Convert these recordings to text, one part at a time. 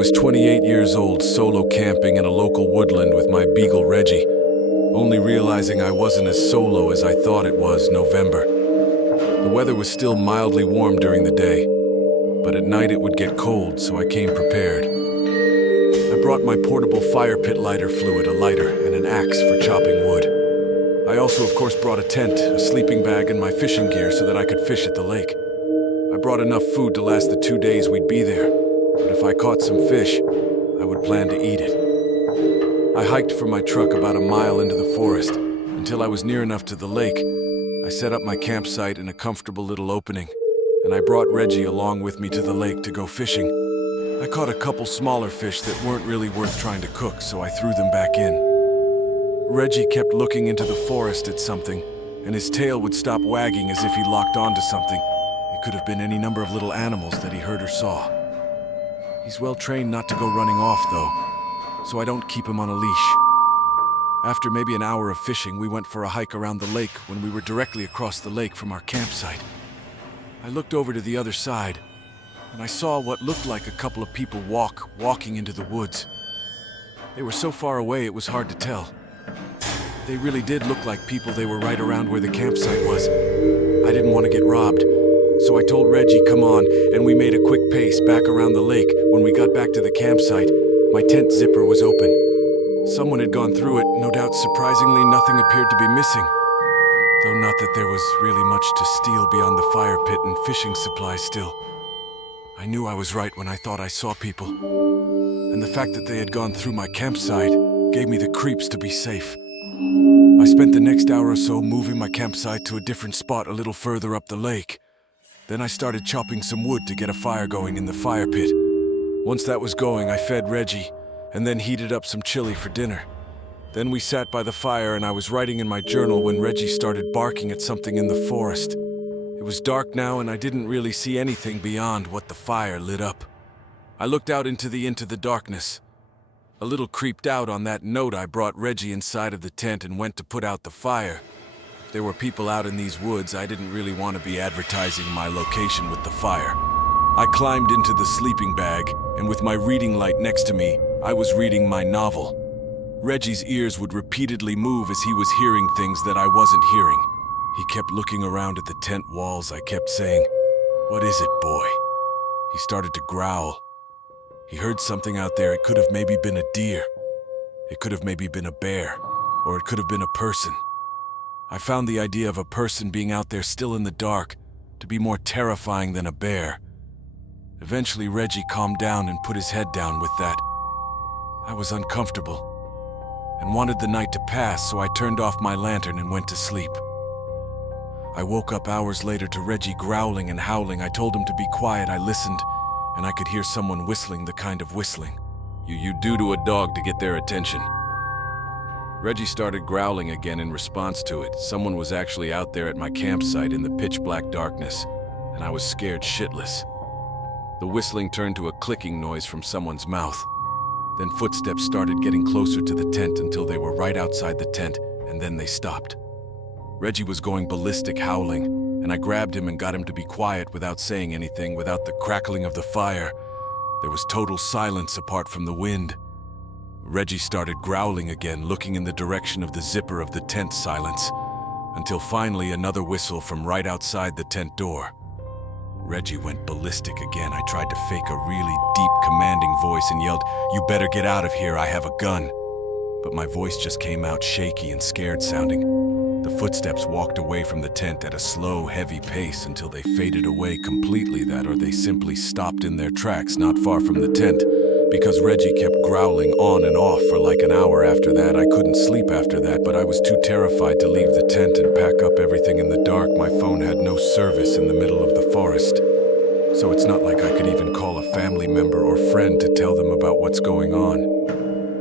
was 28 years old, solo camping in a local woodland with my beagle Reggie, only realizing I wasn't as solo as I thought it was November. The weather was still mildly warm during the day, but at night it would get cold, so I came prepared. I brought my portable fire pit lighter fluid, a lighter, and an axe for chopping wood. I also, of course, brought a tent, a sleeping bag, and my fishing gear so that I could fish at the lake. I brought enough food to last the 2 days we'd be there, but if I caught some fish, I would plan to eat it. I hiked from my truck about a mile into the forest until I was near enough to the lake. I set up my campsite in a comfortable little opening, and I brought Reggie along with me to the lake to go fishing. I caught a couple smaller fish that weren't really worth trying to cook, so I threw them back in. Reggie kept looking into the forest at something, and his tail would stop wagging as if he locked onto something. It could have been any number of little animals that he heard or saw. He's well trained not to go running off, though, so I don't keep him on a leash. After maybe an hour of fishing, we went for a hike around the lake when we were directly across the lake from our campsite. I looked over to the other side, and I saw what looked like a couple of people walking into the woods. They were so far away it was hard to tell. They really did look like people. They were right around where the campsite was. I didn't want to get robbed, so I told Reggie, come on, and we made a quick pace back around the lake. When we got back to the campsite, my tent zipper was open. Someone had gone through it, no doubt. Surprisingly, nothing appeared to be missing, though not that there was really much to steal beyond the fire pit and fishing supplies still. I knew I was right when I thought I saw people, and the fact that they had gone through my campsite gave me the creeps to be safe. I spent the next hour or so moving my campsite to a different spot a little further up the lake. Then I started chopping some wood to get a fire going in the fire pit. Once that was going, I fed Reggie, and then heated up some chili for dinner. Then we sat by the fire and I was writing in my journal when Reggie started barking at something in the forest. It was dark now and I didn't really see anything beyond what the fire lit up. I looked out into the darkness. A little creeped out on that note, I brought Reggie inside of the tent and went to put out the fire. If there were people out in these woods, I didn't really want to be advertising my location with the fire. I climbed into the sleeping bag, and with my reading light next to me, I was reading my novel. Reggie's ears would repeatedly move as he was hearing things that I wasn't hearing. He kept looking around at the tent walls. I kept saying, "What is it, boy?" He started to growl. He heard something out there. It could have maybe been a deer. It could have maybe been a bear. Or it could have been a person. I found the idea of a person being out there still in the dark to be more terrifying than a bear. Eventually, Reggie calmed down and put his head down with that. I was uncomfortable and wanted the night to pass, so I turned off my lantern and went to sleep. I woke up hours later to Reggie growling and howling. I told him to be quiet. I listened, and I could hear someone whistling, the kind of whistling you do to a dog to get their attention. Reggie started growling again in response to it. Someone was actually out there at my campsite in the pitch-black darkness, and I was scared shitless. The whistling turned to a clicking noise from someone's mouth. Then footsteps started getting closer to the tent until they were right outside the tent, and then they stopped. Reggie was going ballistic, howling, and I grabbed him and got him to be quiet without saying anything. Without the crackling of the fire, there was total silence apart from the wind. Reggie started growling again, looking in the direction of the zipper of the tent. Silence, until finally another whistle from right outside the tent door. Reggie went ballistic again. I tried to fake a really deep, commanding voice and yelled, "You better get out of here, I have a gun." But my voice just came out shaky and scared sounding. The footsteps walked away from the tent at a slow, heavy pace until they faded away completely. That or they simply stopped in their tracks not far from the tent, because Reggie kept growling on and off for like an hour after that. I couldn't sleep after that, but I was too terrified to leave the tent and pack up everything in the dark. My phone had no service in the middle of the forest, so it's not like I could even call a family member or friend to tell them about what's going on.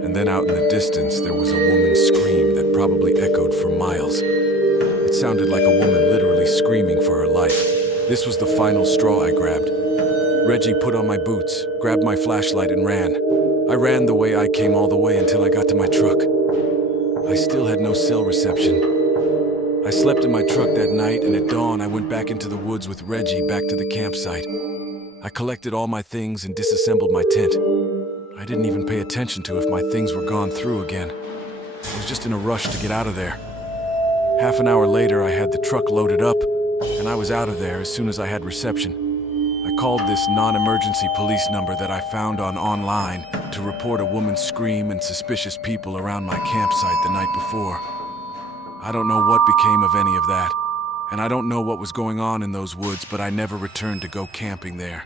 And then out in the distance, there was a woman's scream that probably echoed for miles. It sounded like a woman literally screaming for her life. This was the final straw I grabbed. Reggie put on my boots, grabbed my flashlight, and ran. I ran the way I came all the way until I got to my truck. I still had no cell reception. I slept in my truck that night, and at dawn I went back into the woods with Reggie back to the campsite. I collected all my things and disassembled my tent. I didn't even pay attention to if my things were gone through again. I was just in a rush to get out of there. Half an hour later, I had the truck loaded up, and I was out of there as soon as I had reception. I called this non-emergency police number that I found online to report a woman's scream and suspicious people around my campsite the night before. I don't know what became of any of that, and I don't know what was going on in those woods, but I never returned to go camping there.